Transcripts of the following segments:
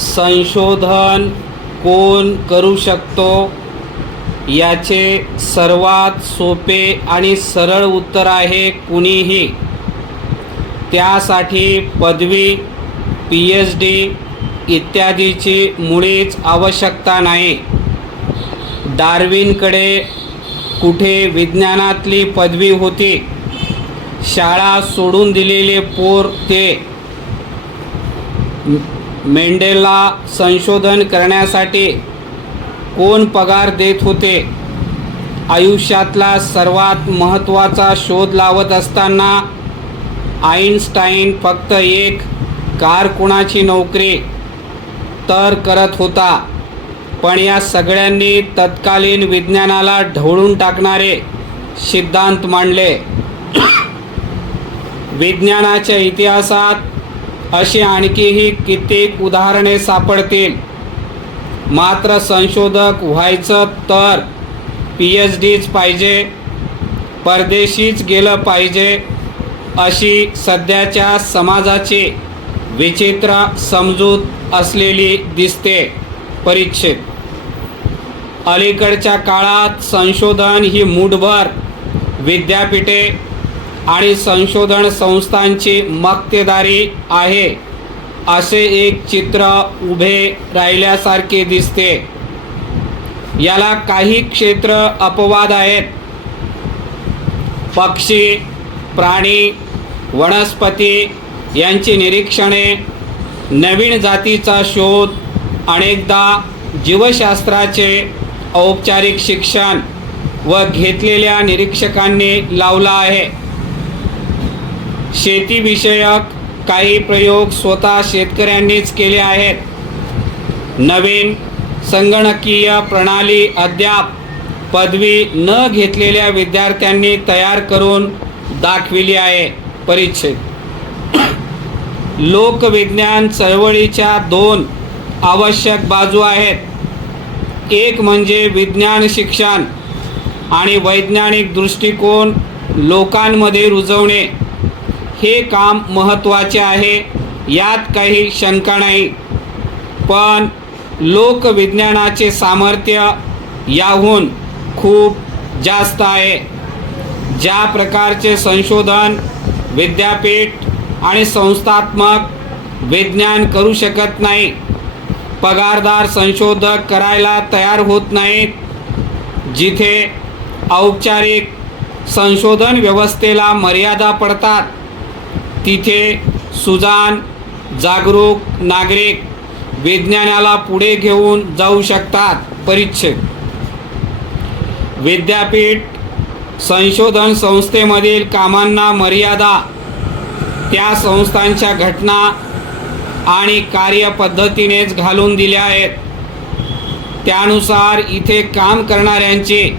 संशोधन कोण करू शकतो याचे सर्वात सोपे आणि सरळ उत्तर आहे कुणीही. त्यासाठी पदवी, PhD इत्यादीची मुळीच आवश्यकता नाही. डार्विनकडे कुठे विज्ञानातली पदवी होती? शाळा सोडून दिलेले पोर ते. मेंडेलला संशोधन करण्यासाठी कोण पगार देत होते? आयुष्यातला सर्वात महत्त्वाचा शोध लावत असताना आइन्स्टाईन फक्त एक कारकुनाची नोकरी तर करत होता, पण या सगळ्यांनी तत्कालीन विज्ञानाला ढवळून टाकणारे सिद्धांत मांडले. विज्ञानाच्या इतिहासात अशी आणखीही कित्येक उदाहरणे सापडतील. मात्र संशोधक व्हायचं तर PhDच पाहिजे, परदेशीच गेलं पाहिजे, अशी सध्याच्या समाजाची विचित्र समजूत असलेली दिसते. परिच्छेद. अलीकडच्या काळात संशोधन ही मूठभर विद्यापीठे आणि संशोधन संस्थांची मक्तेदारी आहे असे एक चित्र उभे राहिल्यासारखे दिसते. याला काही क्षेत्र अपवाद आहेत. पक्षी, प्राणी, वनस्पती यांची निरीक्षणे, नवीन जातीचा शोध, अनेकदा जीवशास्त्राचे औपचारिक शिक्षण व घेतलेल्या निरीक्षकांनी लावला आहे. शेतीविषयक काही प्रयोग स्वतः शेतकऱ्यांनीच केले आहेत. नवीन संगणकीय प्रणाली अद्याप पदवी न घेतलेल्या विद्यार्थ्यांनी तयार करून दाखविली आहे. परिच्छेद. लोकविज्ञान चळवळीच्या दोन आवश्यक बाजू आहेत. एक म्हणजे विज्ञान शिक्षण आणि वैज्ञानिक दृष्टिकोन लोकांमध्ये रुजवणे. हे काम महत्त्वाचे आहे, यात काही शंका नाही. पण लोकविज्ञानाचे सामर्थ्य याहून खूप जास्त आहे. ज्या प्रकारचे संशोधन विद्यापीठ आणि संस्थात्मक विज्ञान करू शकत नाही, पगारदार संशोधक करायला तयार होत नाहीत, जिथे औपचारिक संशोधन व्यवस्थेला मर्यादा पडतात, तिथे सुजाण, जागरूक नागरिक विज्ञानाला पुढे घेऊन जाऊ शकतात. परिच्छेद. विद्यापीठ संशोधन संस्थेमधील कामांना मर्यादा त्या संस्थांच्या घटना आणि कार्यपद्धतीनेच घालून दिल्या आहेत. त्यानुसार इथे काम करणाऱ्यांची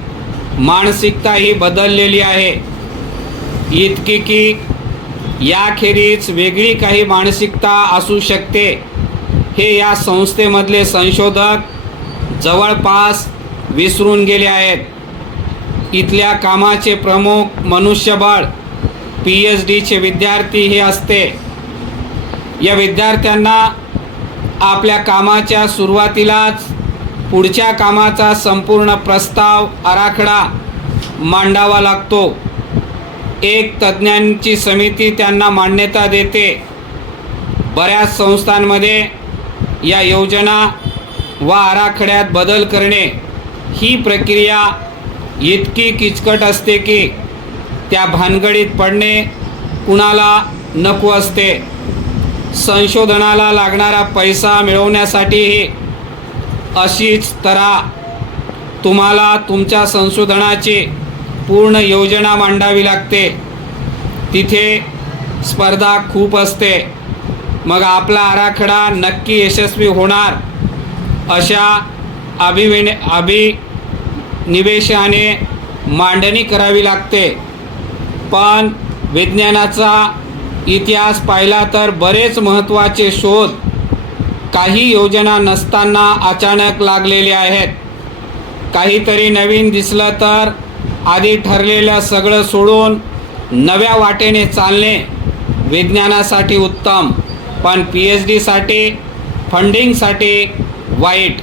मानसिकताही बदललेली आहे. इतकी की याखेरीज वेगळी काही मानसिकता असू शकते हे या संस्थेमधले संशोधक जवळपास विसरून गेले आहेत. इथल्या कामाचे प्रमुख मनुष्यबळ PhDचे विद्यार्थी हे असते. या विद्यार्थ्यांना आपल्या कामाच्या सुरुवातीलाच पुढच्या कामाचा संपूर्ण प्रस्ताव, आराखडा मांडावा लागतो. एक तज्ज्ञांची समिती त्यांना मान्यता देते. बऱ्याच संस्थांमध्ये या योजना व आराखड्यात बदल करणे ही प्रक्रिया इतकी किचकट असते की त्या भानगडीत पडणे कुणाला नको असते. संशोधनाला लागणारा पैसा मिळवण्यासाठीही अशीच तऱ्हा तुम्हाला तुमच्या संशोधनाची पूर्ण योजना मांडावी लागते. तिथे स्पर्धा खूप असते. मग आपला आराखडा नक्की यशस्वी होणार अशा अभिनिवेशाने मांडणी करावी लागते. पण विज्ञानाचा इतिहास पाहिला तर बरेच महत्त्वाचे शोध काही योजना नसताना अचानक लागलेले आहेत. काहीतरी नवीन दिसलं तर आधी ठरलेलं सगळं सोडून नव्या वाटेने चालणे विज्ञानासाठी उत्तम. पण PhDसाठी फंडिंगसाठी वाईट.